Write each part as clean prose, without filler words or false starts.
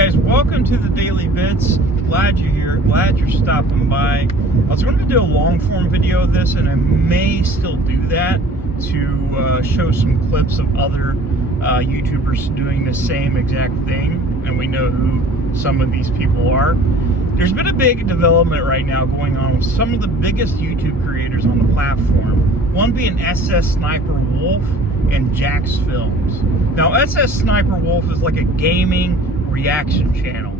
guys, welcome to the Daily Bits. Glad you're here, glad you're stopping by. I was going to do a long form video of this, and I may still do that to show some clips of other YouTubers doing the same exact thing, and we know who some of these people are. There's been a big development right now going on with some of the biggest YouTube creators on the platform. One being SS Sniper Wolf and Jax Films. Now, SS Sniper Wolf is like a gaming reaction channel.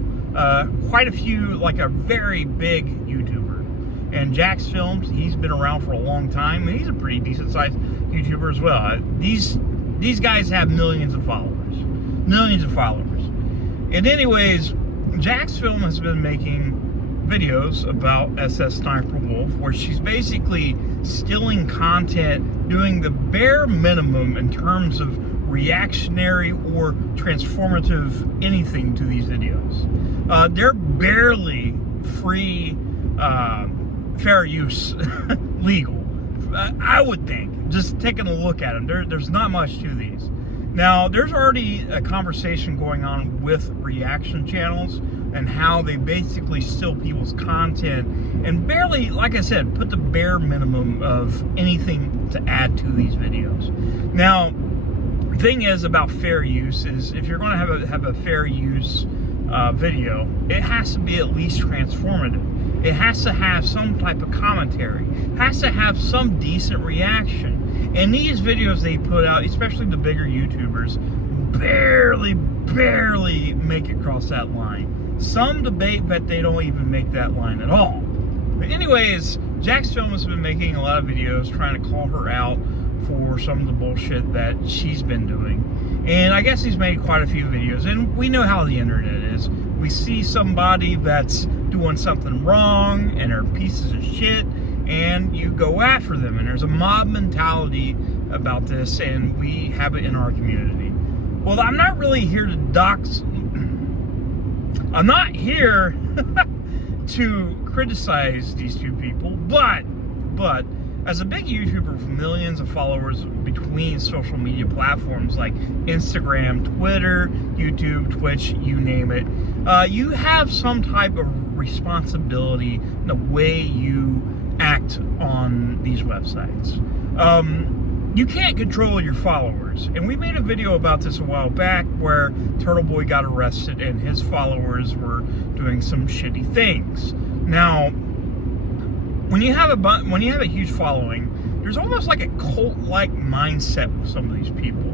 Quite a few, like a very big YouTuber. And Jax Films, he's been around for a long time, and he's a pretty decent sized YouTuber as well. These guys have millions of followers. Millions of followers. And anyways, Jax Film has been making videos about SS Sniper Wolf, where she's basically stealing content, doing the bare minimum in terms of reactionary or transformative anything to these videos. They're barely free, fair use legal, I would think, just taking a look at them. There's not much to these. Now, there's already a conversation going on with reaction channels and how they basically steal people's content and barely, like I said, put the bare minimum of anything to add to these videos. Now, the thing is about fair use is if you're going to have a fair use video, it has to be at least transformative. It has to have some type of commentary. It has to have some decent reaction. And these videos they put out, especially the bigger YouTubers, barely make it across that line. Some debate that they don't even make that line at all. But anyways, Jax Film has been making a lot of videos trying to call her out for some of the bullshit that she's been doing. And I guess he's made quite a few videos, and we know how the internet is. We see somebody that's doing something wrong and are pieces of shit, and you go after them. And there's a mob mentality about this, and we have it in our community. Well, I'm not really here to dox. I'm not here to criticize these two people, but as a big YouTuber with millions of followers between social media platforms like Instagram, Twitter, YouTube, Twitch, you name it, you have some type of responsibility in the way you act on these websites. You can't control your followers, and we made a video about this a while back where Turtle Boy got arrested and his followers were doing some shitty things. Now, when you have a huge following, there's almost like a cult-like mindset with some of these people.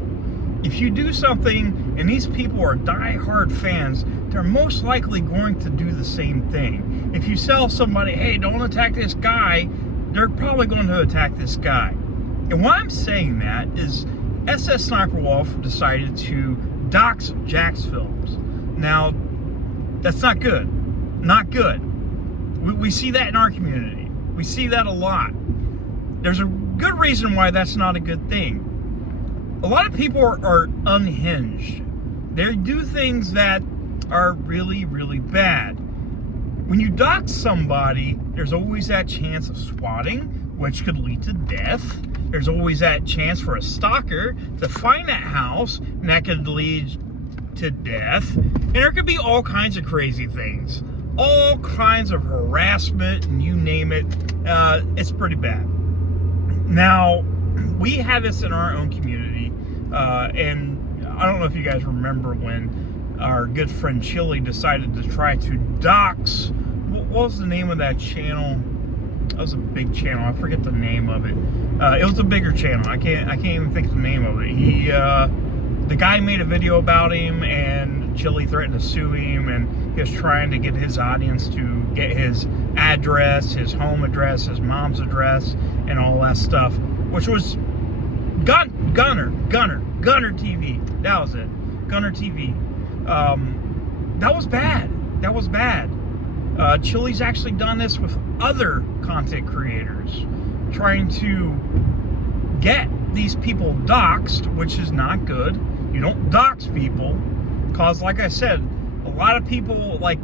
If you do something and these people are die-hard fans, they're most likely going to do the same thing. If you tell somebody, hey, don't attack this guy, they're probably going to attack this guy. And why I'm saying that is SS Sniper Wolf decided to dox Jax Films. Now, that's not good. Not good. We see that in our community. We see that a lot. There's a good reason why that's not a good thing. A lot of people are unhinged. They do things that are really, really bad. When you dox somebody, there's always that chance of swatting, which could lead to death. There's always that chance for a stalker to find that house, and that could lead to death. And there could be all kinds of crazy things. All kinds of harassment, and you name it. It's pretty bad. Now, we have this in our own community, and I don't know if you guys remember when our good friend Chili decided to try to dox. What was the name of that channel? That was a big channel. I forget the name of it. It was a bigger channel. I can't even think of the name of it. The guy made a video about him, and Chili threatened to sue him, and he was trying to get his audience to get his address, his home address, his mom's address, and all that stuff, which was Gunner TV. That was it. Gunner TV. That was bad. That was bad. Chili's actually done this with other content creators, trying to get these people doxxed, which is not good. You don't dox people, because like I said, a lot of people, like,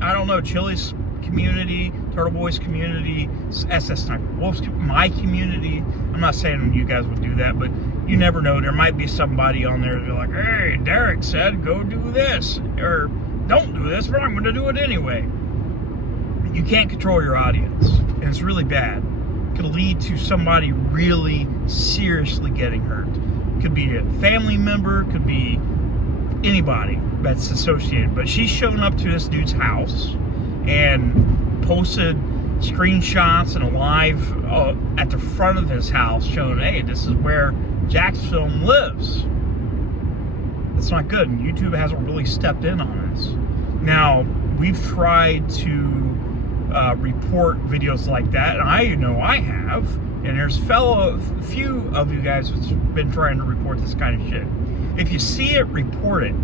I don't know, Chili's community, Turtle Boy's community, SS Sniper Wolf's, my community. I'm not saying you guys would do that, but you never know. There might be somebody on there that'll be like, hey, Derek said go do this, or don't this, but I'm going to do it anyway. You can't control your audience, and it's really bad. It could lead to somebody really seriously getting hurt. It could be a family member, could be anybody that's associated. But she's shown up to this dude's house and posted screenshots and a live at the front of his house showing, hey, this is where Jack's film lives. That's not good, and YouTube hasn't really stepped in on this. Now, we've tried to report videos like that, and I know I have, and there's a few of you guys who've been trying to report this kind of shit. If you see it, report it.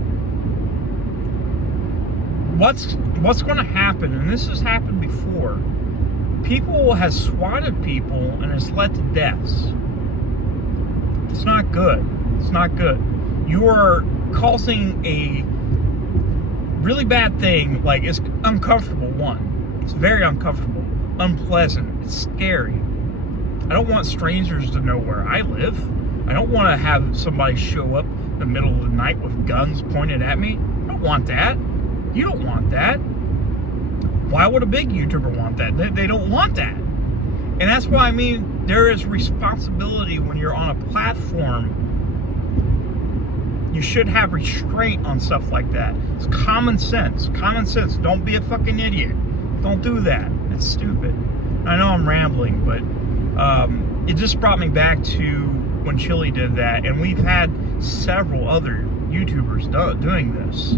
What's going to happen, and this has happened before, people has swatted people and has led to deaths. It's not good. It's not good. You are causing a really bad thing. Like, it's uncomfortable, one. It's very uncomfortable, unpleasant, it's scary. I don't want strangers to know where I live. I don't want to have somebody show up in the middle of the night with guns pointed at me. I don't want that. You don't want that. Why would a big YouTuber want that? They don't want that. And that's why I mean there is responsibility when you're on a platform. You should have restraint on stuff like that. It's common sense. Common sense. Don't be a fucking idiot. Don't do that. It's stupid. I know I'm rambling, but it just brought me back to when Chili did that, and we've had several other YouTubers doing this.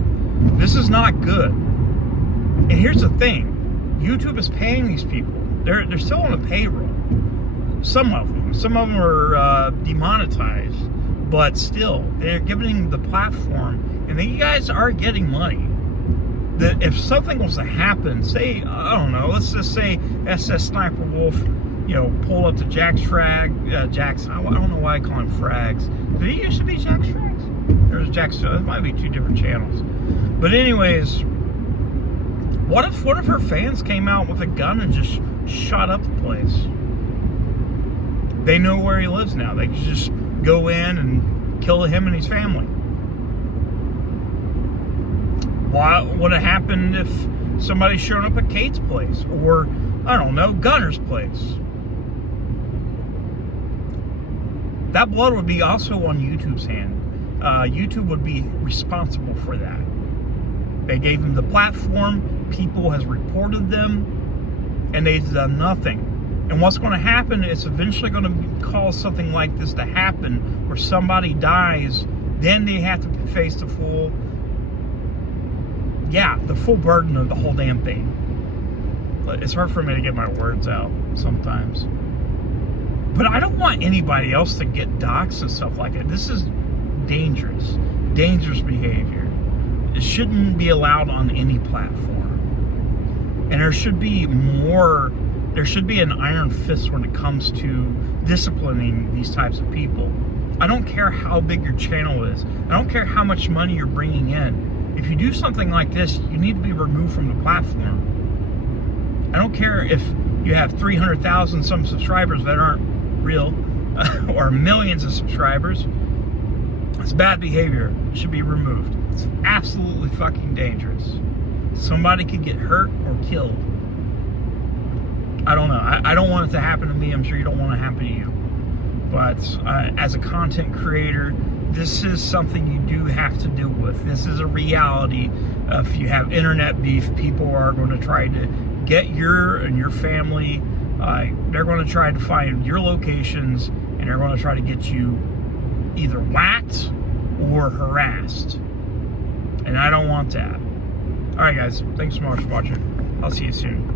This is not good. And here's the thing. YouTube is paying these people. They're still on the payroll. Some of them are demonetized, but still, they're giving the platform, and you guys are getting money. If something was to happen, say, I don't know, let's just say SS Sniper Wolf, pull up to Jack's Frag, I don't know why I call him Frags. Did he used to be Jack's Frags? There's Jack's, it might be two different channels. But anyways, what if one of her fans came out with a gun and just shot up the place? They know where he lives now. They can just go in and kill him and his family. What would have happened if somebody showed up at Kate's place, or, I don't know, Gunner's place? That blood would be also on YouTube's hand. YouTube would be responsible for that. They gave them the platform, people has reported them, and they've done nothing. And what's going to happen is eventually going to cause something like this to happen, where somebody dies, then they have to face the full burden of the whole damn thing. But it's hard for me to get my words out sometimes. But I don't want anybody else to get doxxed and stuff like that. This is dangerous behavior. It shouldn't be allowed on any platform. And there should be an iron fist when it comes to disciplining these types of people. I don't care how big your channel is. I don't care how much money you're bringing in. If you do something like this, you need to be removed from the platform. I don't care if you have 300,000 some subscribers that aren't real, or millions of subscribers. It's bad behavior. It should be removed. It's absolutely fucking dangerous. Somebody could get hurt or killed. I don't know. I don't want it to happen to me. I'm sure you don't want it to happen to you. But as a content creator, this is something you do have to deal with. This is a reality. If you have internet beef, people are going to try to get your family. They're going to try to find your locations, and they're going to try to get you either whacked or harassed. And I don't want that. All right, guys. Thanks so much for watching. I'll see you soon.